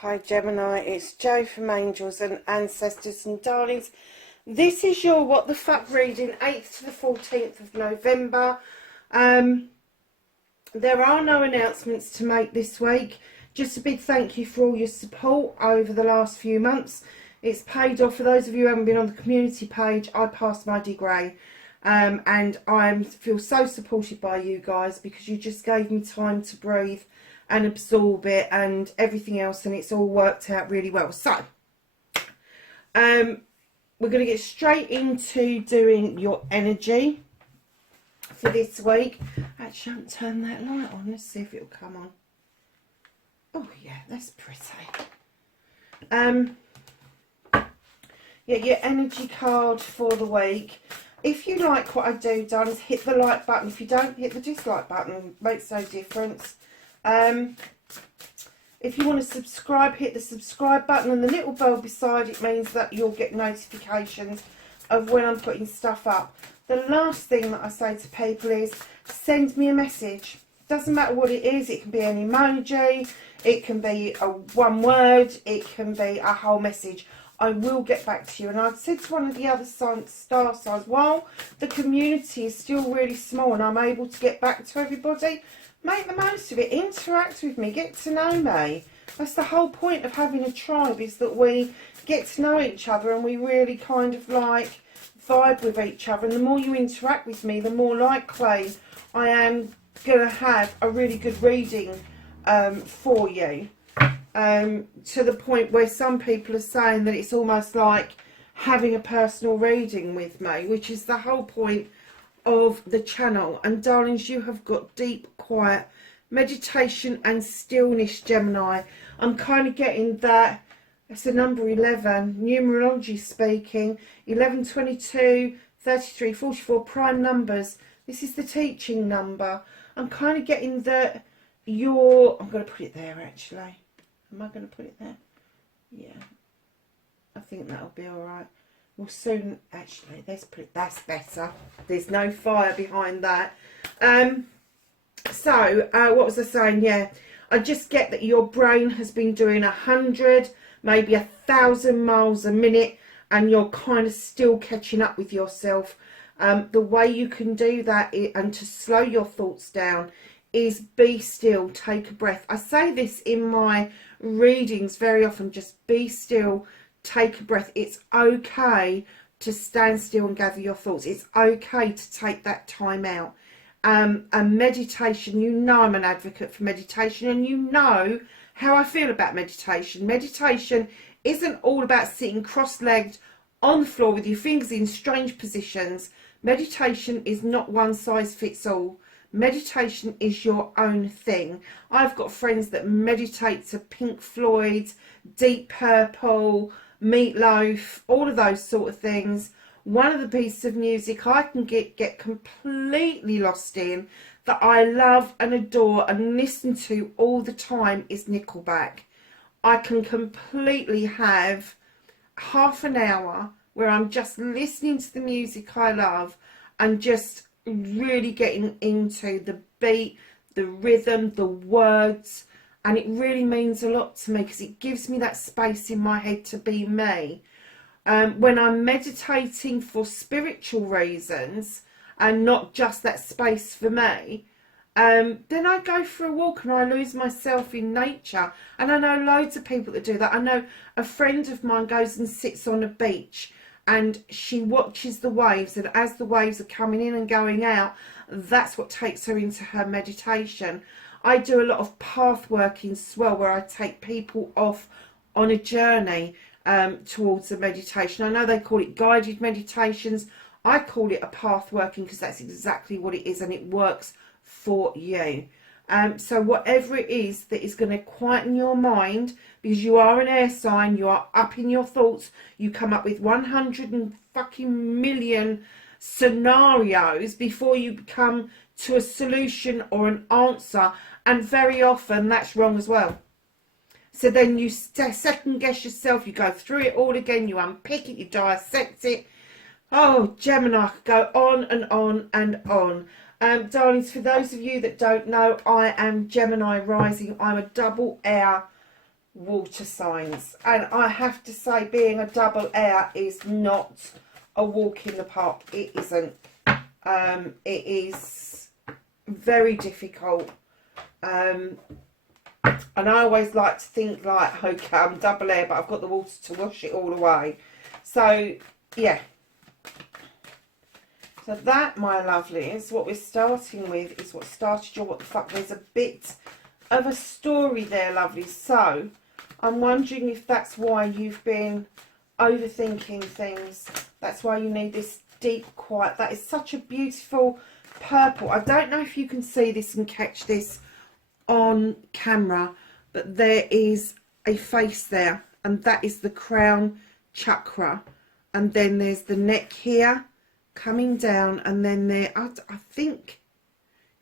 Hi Gemini, it's Jo from Angels and Ancestors and Darlings. This is your What the Fuck reading, 8th to the 14th of November. There are no announcements to make this week. Just a big thank you for all your support over the last few months. It's paid off. For those of you who haven't been on the community page, I passed my degree. And I feel so supported by you guys because you just gave me time to breathe and absorb it and everything else, and it's all worked out really well. So we're going to get straight into doing your energy for this week. Actually, I haven't turned that light on. Let's see if it'll come on. Oh yeah, that's pretty. Yeah, your energy card for the week. If you like what I do, darlings, hit the like button. If you don't, hit the dislike button. It makes no difference. If you want to subscribe, hit the subscribe button, and the little bell beside it means that you'll get notifications of when I'm putting stuff up. The last thing that I say to people is send me a message. Doesn't matter what it is. It can be an emoji, it can be a one word, it can be a whole message. I will get back to you. And I've said to one of the other star signs, while the community is still really small and I'm able to get back to everybody, make the most of it. Interact with me. Get to know me. That's the whole point of having a tribe, is that we get to know each other and we really kind of like vibe with each other. And the more you interact with me, the more likely I am going to have a really good reading for you. To the point where some people are saying that it's almost like having a personal reading with me, which is the whole point of the channel. And darlings, you have got deep, quiet meditation and stillness, Gemini. I'm kind of getting that. It's the number 11, numerology speaking. 11, 22, 33, 44, prime numbers. This is the teaching number. I'm kind of getting that you're... I'm going to put it there, actually. Am I going to put it there? Yeah. I think that'll be all right. We'll soon... Actually, let's put it... That's better. There's no fire behind that. What was I saying? Yeah. I just get that your brain has been doing 100, maybe 1,000 miles a minute, and you're kind of still catching up with yourself. The way you can do that and to slow your thoughts down is be still, take a breath. I say this in my readings very often, just be still, take a breath. It's okay to stand still and gather your thoughts. It's okay to take that time out. And meditation, you know I'm an advocate for meditation, and you know how I feel about meditation. Meditation isn't all about sitting cross-legged on the floor with your fingers in strange positions. Meditation is not one size fits all. Meditation is your own thing. I've got friends that meditate to Pink Floyd, Deep Purple, Meatloaf, all of those sort of things. One of the pieces of music I can get completely lost in, that I love and adore and listen to all the time, is Nickelback. I can completely have half an hour where I'm just listening to the music I love and just really getting into the beat, the rhythm, the words, and it really means a lot to me because it gives me that space in my head to be me. When I'm meditating for spiritual reasons and not just that space for me, then I go for a walk and I lose myself in nature. And I know loads of people that do that. I know a friend of mine goes and sits on a beach and she watches the waves, and as the waves are coming in and going out, that's what takes her into her meditation. I do a lot of path work in Swell, where I take people off on a journey towards a meditation. I know they call it guided meditations. I call it a path working because that's exactly what it is, and it works for you. So whatever it is that is going to quieten your mind, because you are an air sign, you are up in your thoughts, you come up with 100 and fucking million scenarios before you come to a solution or an answer, and very often that's wrong as well. So then you second guess yourself, you go through it all again, you unpick it, you dissect it. Oh, Gemini, could go on and on and on. Darlings, for those of you that don't know, I am Gemini rising. I'm a double air water signs. And I have to say, being a double air is not a walk in the park. It isn't. It is very difficult. And I always like to think like, okay, I'm double air, but I've got the water to wash it all away. So, yeah. So that, my lovelies, what we're starting with is what started your what the fuck. There's a bit of a story there, lovelies. So, I'm wondering if that's why you've been overthinking things. That's why you need this deep quiet. That is such a beautiful purple. I don't know if you can see this and catch this on camera, but there is a face there, and that is the crown chakra. And then there's the neck here coming down, and then there, I think,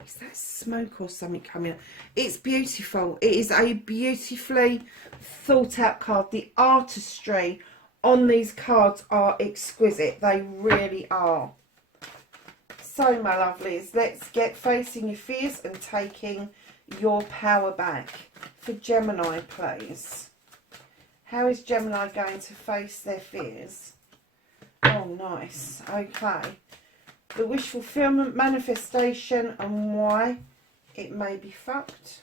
is that smoke or something coming up? It's beautiful. It is a beautifully thought out card. The artistry on these cards are exquisite. They really are. So, my lovelies, let's get facing your fears and taking your power back. For Gemini, please. How is Gemini going to face their fears? Oh, nice. Okay. The wish fulfillment, manifestation, and why it may be fucked.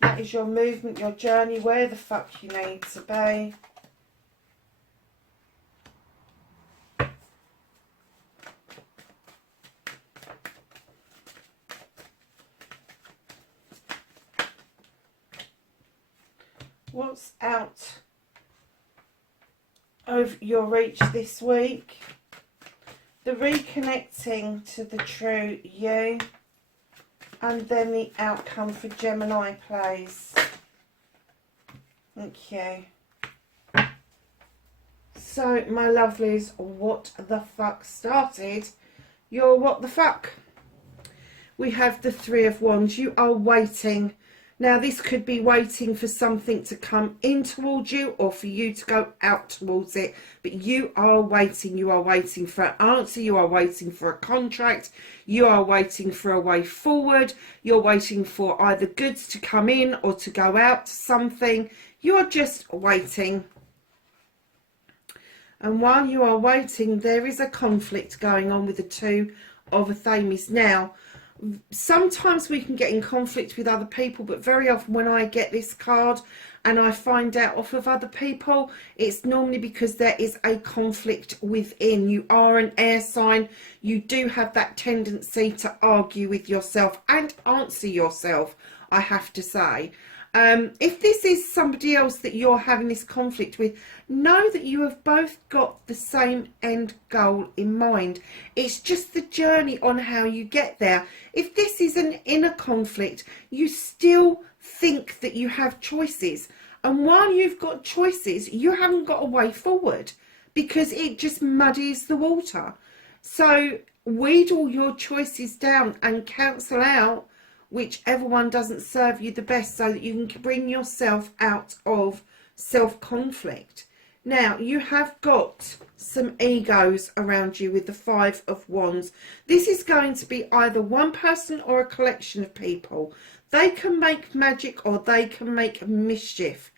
That is your movement, your journey, where the fuck you need to be. What's out of your reach this week? The reconnecting to the true you. And then the outcome for Gemini, please. Thank you. So, my lovelies, what the fuck started your what the fuck? We have the Three of Wands. You are waiting. Now, this could be waiting for something to come in towards you or for you to go out towards it. But you are waiting. You are waiting for an answer. You are waiting for a contract. You are waiting for a way forward. You're waiting for either goods to come in or to go out to something. You are just waiting. And while you are waiting, there is a conflict going on with the Two of Athames. Now, sometimes we can get in conflict with other people, but very often when I get this card and I find out off of other people, it's normally because there is a conflict within. You are an air sign. You do have that tendency to argue with yourself and answer yourself, I have to say. If this is somebody else that you're having this conflict with, know that you have both got the same end goal in mind. It's just the journey on how you get there. If this is an inner conflict, you still think that you have choices. And while you've got choices, you haven't got a way forward because it just muddies the water. So weed all your choices down and cancel out whichever one doesn't serve you the best so that you can bring yourself out of self-conflict. Now, you have got some egos around you with the Five of Wands. This is going to be either one person or a collection of people. They can make magic or they can make mischief.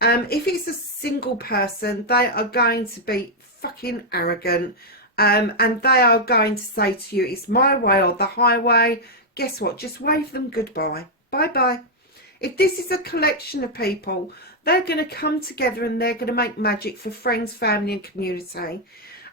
If it's a single person, they are going to be fucking arrogant. And they are going to say to you, it's my way or the highway. Guess what? Just wave them goodbye. Bye-bye. If this is a collection of people, they're going to come together and they're going to make magic for friends, family and community.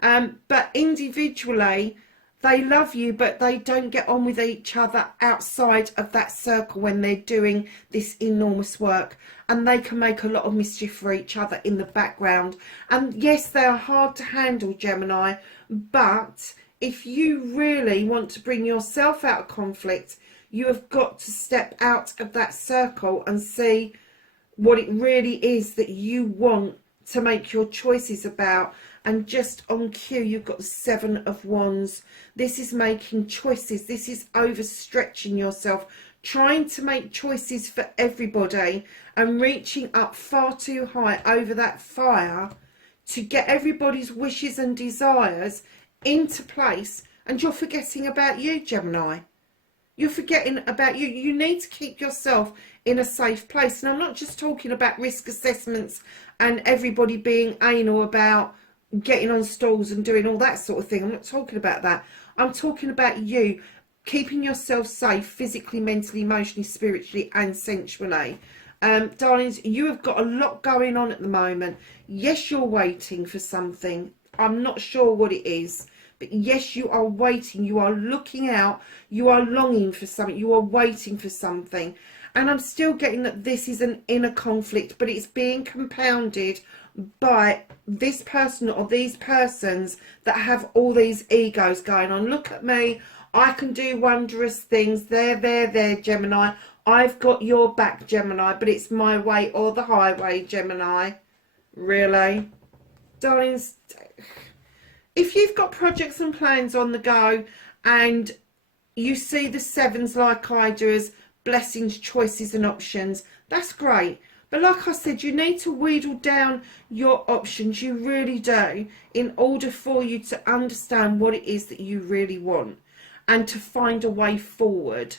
But individually, they love you, but they don't get on with each other outside of that circle when they're doing this enormous work. And they can make a lot of mischief for each other in the background. And yes, they are hard to handle, Gemini, but if you really want to bring yourself out of conflict, you have got to step out of that circle and see what it really is that you want to make your choices about. And just on cue, you've got the Seven of Wands. This is making choices. This is overstretching yourself, trying to make choices for everybody and reaching up far too high over that fire to get everybody's wishes and desires into place, and you're forgetting about you, Gemini. You're forgetting about you. You need to keep yourself in a safe place. And I'm not just talking about risk assessments and everybody being anal about getting on stools and doing all that sort of thing. I'm not talking about that. I'm talking about you keeping yourself safe physically, mentally, emotionally, spiritually and sensually. Darlings, you have got a lot going on at the moment. Yes, you're waiting for something. I'm not sure what it is. But yes, you are waiting, you are looking out, you are longing for something, you are waiting for something. And I'm still getting that this is an inner conflict, but it's being compounded by this person or these persons that have all these egos going on. Look at me, I can do wondrous things. There, Gemini. I've got your back, Gemini, but it's my way or the highway, Gemini. Really? Darlings, if you've got projects and plans on the go and you see the sevens like I do as blessings, choices and options, that's great. But like I said, you need to wheedle down your options, you really do, in order for you to understand what it is that you really want and to find a way forward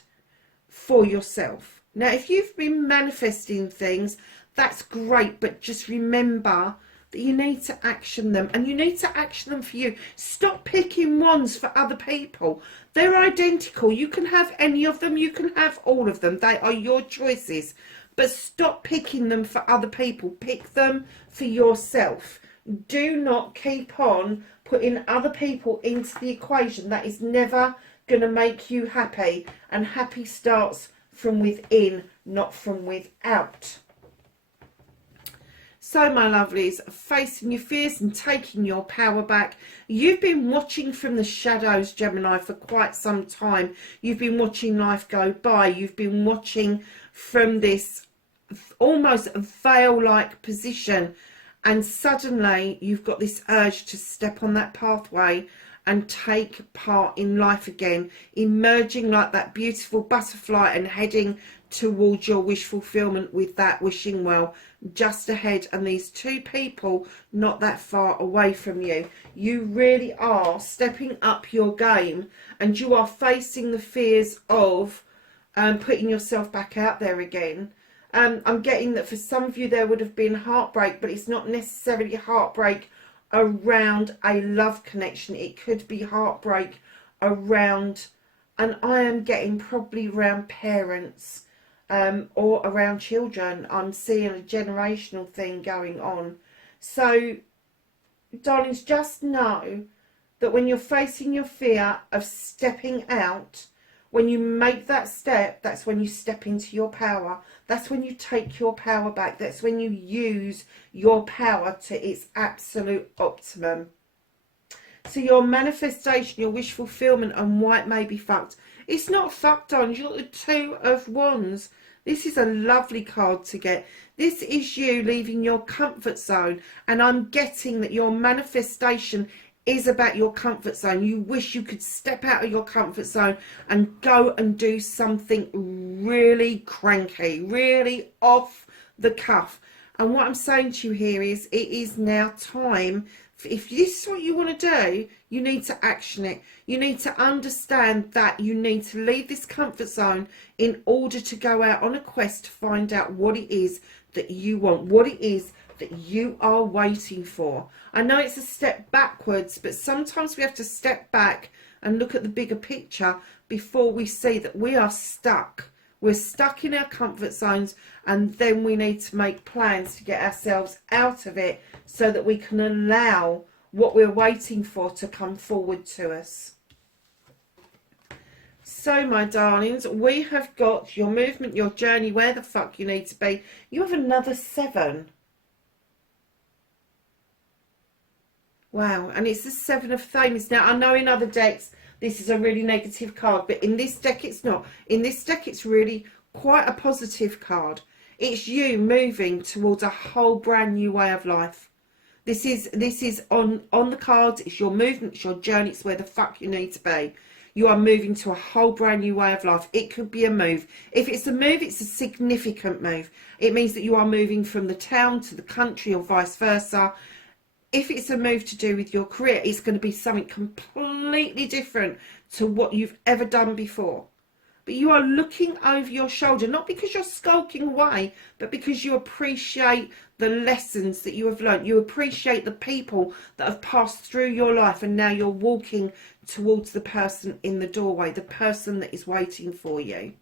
for yourself. Now, if you've been manifesting things, that's great, but just remember that you need to action them, and you need to action them for you. Stop picking ones for other people. They're identical. You can have any of them, you can have all of them. They are your choices, but stop picking them for other people. Pick them for yourself. Do not keep on putting other people into the equation. That is never going to make you happy, and happy starts from within, not from without. So, my lovelies, facing your fears and taking your power back. You've been watching from the shadows, Gemini, for quite some time. You've been watching life go by. You've been watching from this almost veil-like position. And suddenly you've got this urge to step on that pathway and take part in life again, emerging like that beautiful butterfly and heading towards your wish fulfillment with that wishing well just ahead, and these two people not that far away from you. You really are stepping up your game, and you are facing the fears of putting yourself back out there again. I'm getting that for some of you there would have been heartbreak, but it's not necessarily heartbreak around a love connection. It could be heartbreak around, and I am getting probably around parents, or around children. I'm seeing a generational thing going on. So, darlings, just know that when you're facing your fear of stepping out, when you make that step, that's when you step into your power. That's when you take your power back. That's when you use your power to its absolute optimum. So your manifestation, your wish fulfillment, and why it may be fucked. It's not fucked on. You've got the Two of Wands. This is a lovely card to get. This is you leaving your comfort zone. And I'm getting that your manifestation is about your comfort zone. You wish you could step out of your comfort zone and go and do something really cranky, really off the cuff. And what I'm saying to you here is, it is now time. If this is what you want to do, you need to action it. You need to understand that you need to leave this comfort zone in order to go out on a quest to find out what it is that you want, what it is that you are waiting for. I know it's a step backwards, but sometimes we have to step back and look at the bigger picture before we see that we are stuck. We're stuck in our comfort zones, and then we need to make plans to get ourselves out of it so that we can allow what we're waiting for to come forward to us. So, my darlings, we have got your movement, your journey, where the fuck you need to be. You have another 7. Wow, and it's the 7 of Thames. Now, I know in other decks this is a really negative card, but in this deck it's not. In this deck it's really quite a positive card. It's you moving towards a whole brand new way of life. This is on the cards. It's your movement, it's your journey, it's where the fuck you need to be. You are moving to a whole brand new way of life. It could be a move. If it's a move, it's a significant move. It means that you are moving from the town to the country or vice versa. If it's a move to do with your career, it's going to be something completely different to what you've ever done before. but you are looking over your shoulder, not because you're skulking away, but because you appreciate the lessons that you have learned. You appreciate the people that have passed through your life, and now you're walking towards the person in the doorway, the person that is waiting for you.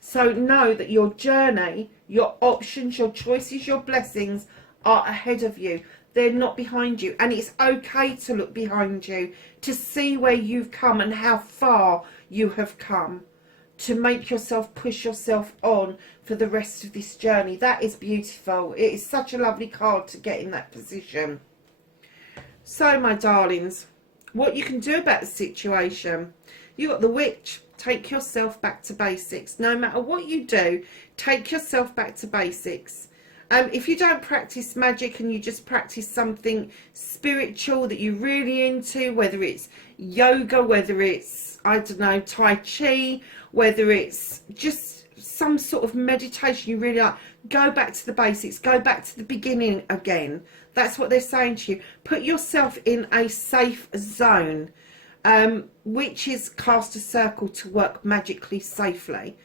So know that your journey, your options, your choices, your blessings are ahead of you. They're not behind you. And it's okay to look behind you, to see where you've come and how far you have come, to make yourself push yourself on for the rest of this journey. That is beautiful. It is such a lovely card to get in that position. So, my darlings, what you can do about the situation. You got the Witch. Take yourself back to basics. No matter what you do, take yourself back to basics. If you don't practice magic and you just practice something spiritual that you're really into, whether it's yoga, whether it's, I don't know, Tai Chi, whether it's just some sort of meditation you really like, go back to the basics, go back to the beginning again. That's what they're saying to you. Put yourself in a safe zone. Witches cast a circle to work magically safely.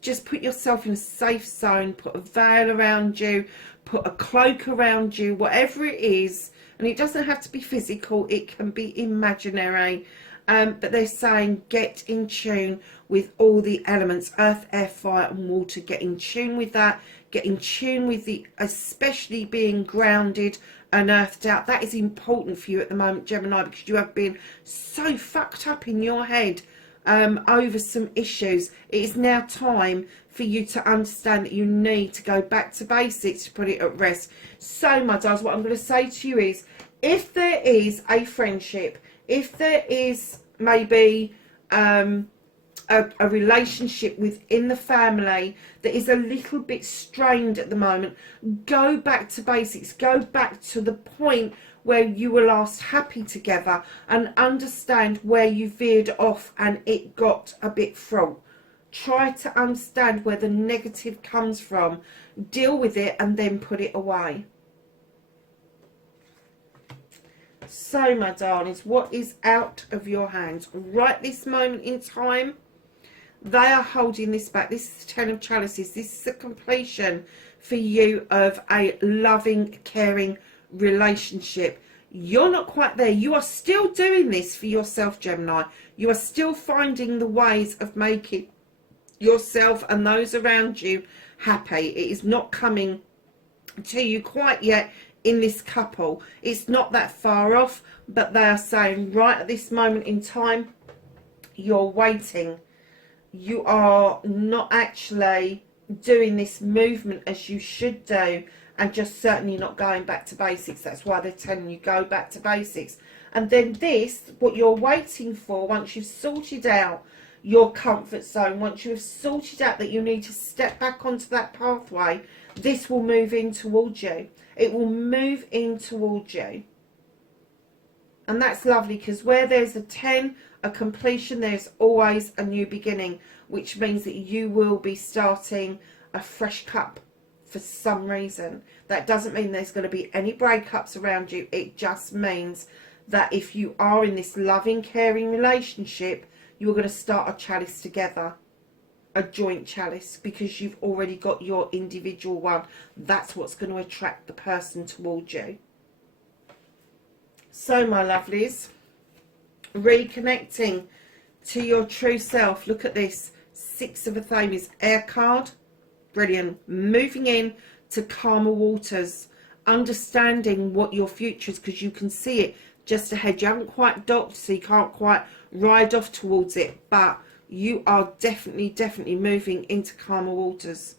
Just put yourself in a safe zone, put a veil around you, put a cloak around you, whatever it is. And it doesn't have to be physical, it can be imaginary. But they're saying get in tune with all the elements, earth, air, fire and water. Get in tune with that. Get in tune with the, especially being grounded and earthed out. That is important for you at the moment, Gemini, because you have been so fucked up in your head over some issues. It is now time for you to understand that you need to go back to basics to put it at rest. So, my darlings, what I'm going to say to you is, if there is a friendship, if there is maybe a relationship within the family that is a little bit strained at the moment, go back to basics. Go back to the point where you were last happy together and understand where you veered off and it got a bit fraught. Try to understand where the negative comes from, deal with it and then put it away. So, my darlings, what is out of your hands right this moment in time? They are holding this back. This is the Ten of Chalices. This is a completion for you of a loving, caring relationship. You're not quite there. You are still doing this for yourself, Gemini. You are still finding the ways of making yourself and those around you happy. It is not coming to you quite yet in this couple. It's not that far off, but they are saying right at this moment in time, you're waiting. You are not actually doing this movement as you should do, and just certainly not going back to basics. That's why they're telling you go back to basics. And then this, what you're waiting for, once you've sorted out your comfort zone, once you've sorted out that you need to step back onto that pathway, this will move in towards you. It will move in towards you. And that's lovely, because where there's a 10, a completion, there's always a new beginning, which means that you will be starting a fresh cup for some reason. That doesn't mean there's going to be any breakups around you. It just means that if you are in this loving, caring relationship, you're going to start a chalice together, a joint chalice, because you've already got your individual one. That's what's going to attract the person towards you. So, my lovelies, reconnecting to your true self. Look at this, Six of Athames, air card. Brilliant. Moving in to calmer waters, understanding what your future is, because you can see it just ahead. You haven't quite docked, so you can't quite ride off towards it, but you are definitely moving into calmer waters.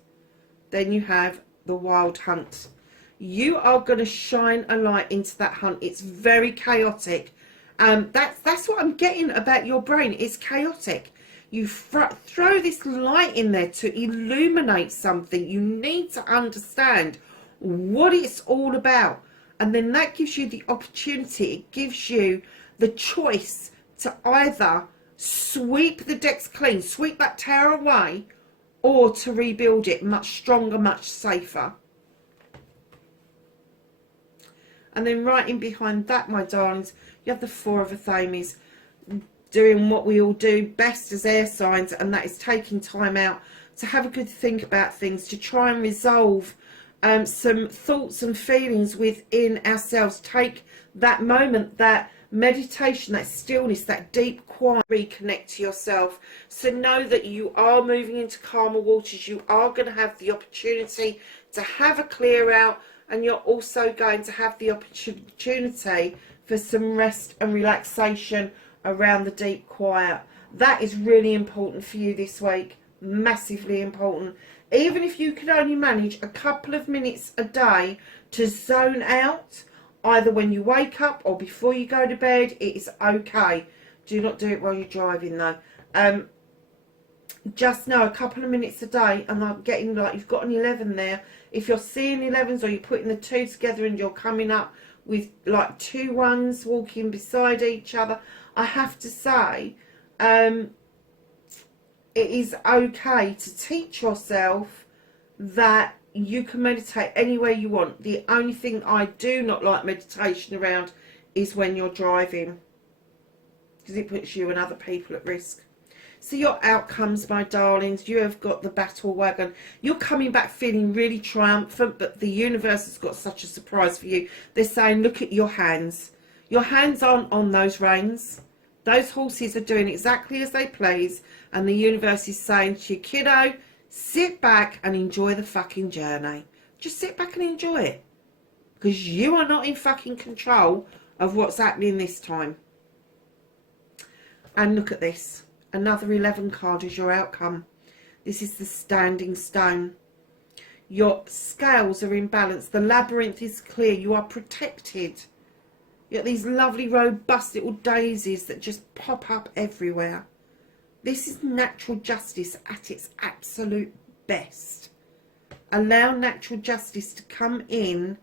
Then you have the wild hunt. You are going to shine a light into that hunt. It's very chaotic. That's what I'm getting about your brain. It's chaotic. You throw this light in there to illuminate something. You need to understand what it's all about. And then that gives you the opportunity. It gives you the choice to either sweep the decks clean, sweep that tower away, or to rebuild it much stronger, much safer. And then right in behind that, my darlings, you have the Four of Athames. doing what we all do best as air signs, and that is taking time out to have a good think about things, to try and resolve some thoughts and feelings within ourselves. Take that moment, that meditation, that stillness, that deep quiet, reconnect to yourself. So know that you are moving into calmer waters. You are going to have the opportunity to have a clear out, and you're also going to have the opportunity for some rest and relaxation around the deep quiet. That is really important for you this week. Massively important. Even if you can only manage a couple of minutes a day to zone out, either when you wake up or before you go to bed, it is okay. Do not do it while you're driving though. Just know a couple of minutes a day, and I'm getting, like, you've got an 11 there. If you're seeing 11s, or you're putting the two together and you're coming up with like 2 1s walking beside each other, I have to say, it is okay to teach yourself that you can meditate anywhere you want. The only thing I do not like meditation around is when you're driving, because it puts you and other people at risk. So your outcomes, my darlings, you have got the battle wagon. You're coming back feeling really triumphant, but the universe has got such a surprise for you. They're saying, look at your hands. Your hands aren't on those reins. Those horses are doing exactly as they please, and the universe is saying to you, kiddo, sit back and enjoy the fucking journey. Just sit back and enjoy it, because you are not in fucking control of what's happening this time. And look at this. Another 11 card is your outcome. This is the standing stone. Your scales are in balance. The labyrinth is clear. You are protected. You got these lovely robust little daisies that just pop up everywhere. This is natural justice at its absolute best. Allow natural justice to come in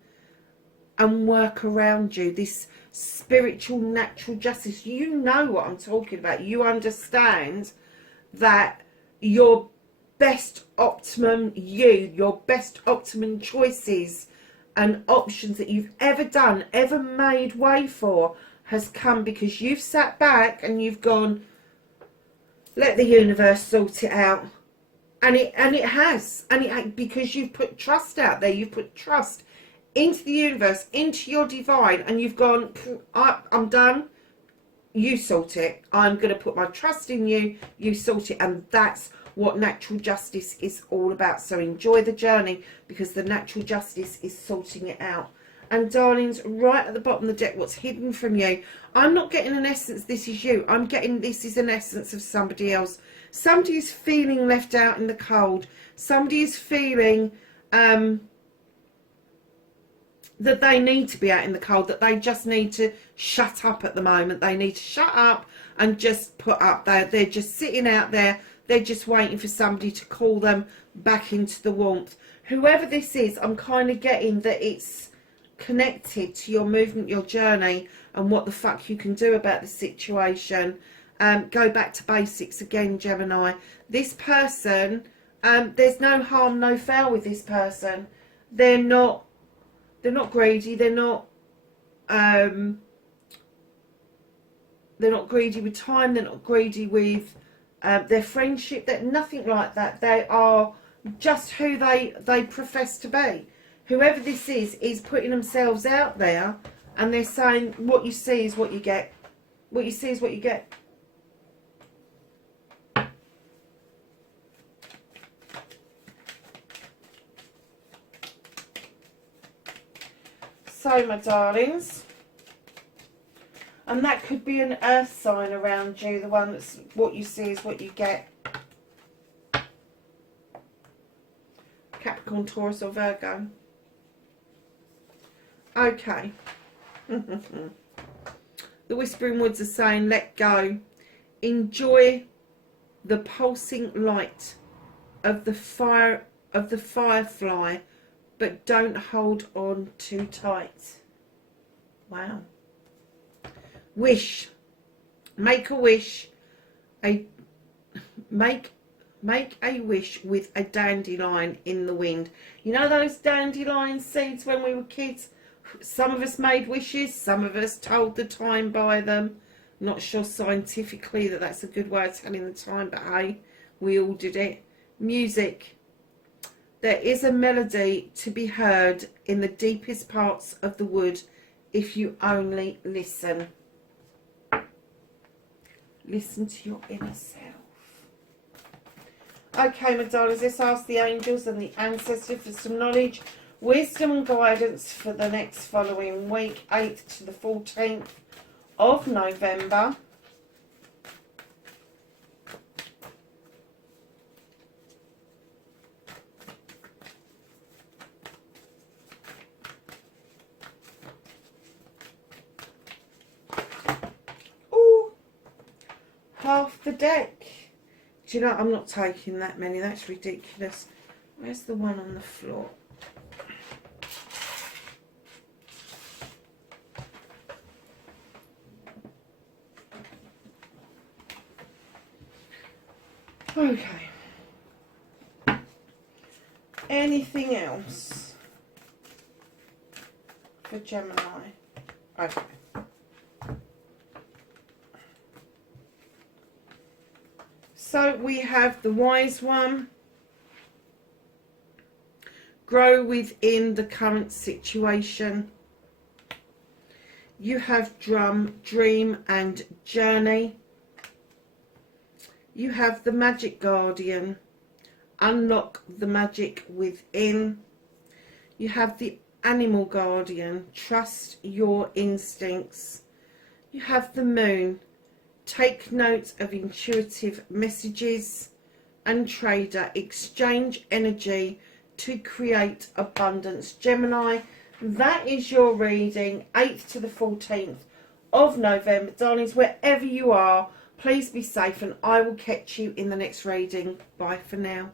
and work around you. This spiritual natural justice. You know what I'm talking about. You understand that your best optimum your best optimum choices and options that you've ever done, ever made way for, has come because you've sat back and you've gone, let the universe sort it out. And it has. Because you've put trust out there. You've put trust into the universe, into your divine, and you've gone, I'm done. You sort it. I'm going to put my trust in you. You sort it. And that's what natural justice is all about. So enjoy the journey, because the natural justice is sorting it out. And darlings, right at the bottom of the deck, what's hidden from you, I'm not getting an essence this is you. I'm getting this is an essence of somebody else. Somebody is feeling left out in the cold. Somebody is feeling that they need to be out in the cold, that they just need to shut up at the moment. They need to shut up and just put up. They're just sitting out there. They're just waiting for somebody to call them back into the warmth. Whoever this is, I'm kind of getting that it's connected to your movement, your journey, and what the fuck you can do about the situation. Go back to basics again, Gemini. This person, there's no harm, no foul with this person. They're not greedy. They're not greedy with time. They're not greedy with their friendship. They're nothing like that. They are just who they profess to be. Whoever this is putting themselves out there, and they're saying, what you see is what you get. What you see is what you get. So, my darlings, and that could be an earth sign around you, the one that's what you see is what you get. Capricorn, Taurus or Virgo. Okay. The Whispering Woods are saying, let go. Enjoy the pulsing light of the fire of the firefly, but don't hold on too tight. Wow. Wish. Make a wish. Make a wish with a dandelion in the wind. You know those dandelion seeds when we were kids? Some of us made wishes, some of us told the time by them. Not sure scientifically that that's a good way of telling the time, but hey, we all did it. Music. There is a melody to be heard in the deepest parts of the wood if you only listen. Listen to your inner self. Okay, my darlings, let's ask the angels and the ancestors for some knowledge, wisdom and guidance for the next following week, 8th to the 14th of November. Ooh, half the deck. Do you know, I'm not taking that many, that's ridiculous. Where's the one on the floor? Okay. Anything else for Gemini? Okay. So we have the wise one. Grow within the current situation. You have dream and journey. You have the magic guardian. Unlock the magic within. You have the animal guardian. Trust your instincts. You have the moon. Take note of intuitive messages. And trader. Exchange energy to create abundance. Gemini, that is your reading, 8th to the 14th of November. Darlings, wherever you are, please be safe, and I will catch you in the next reading. Bye for now.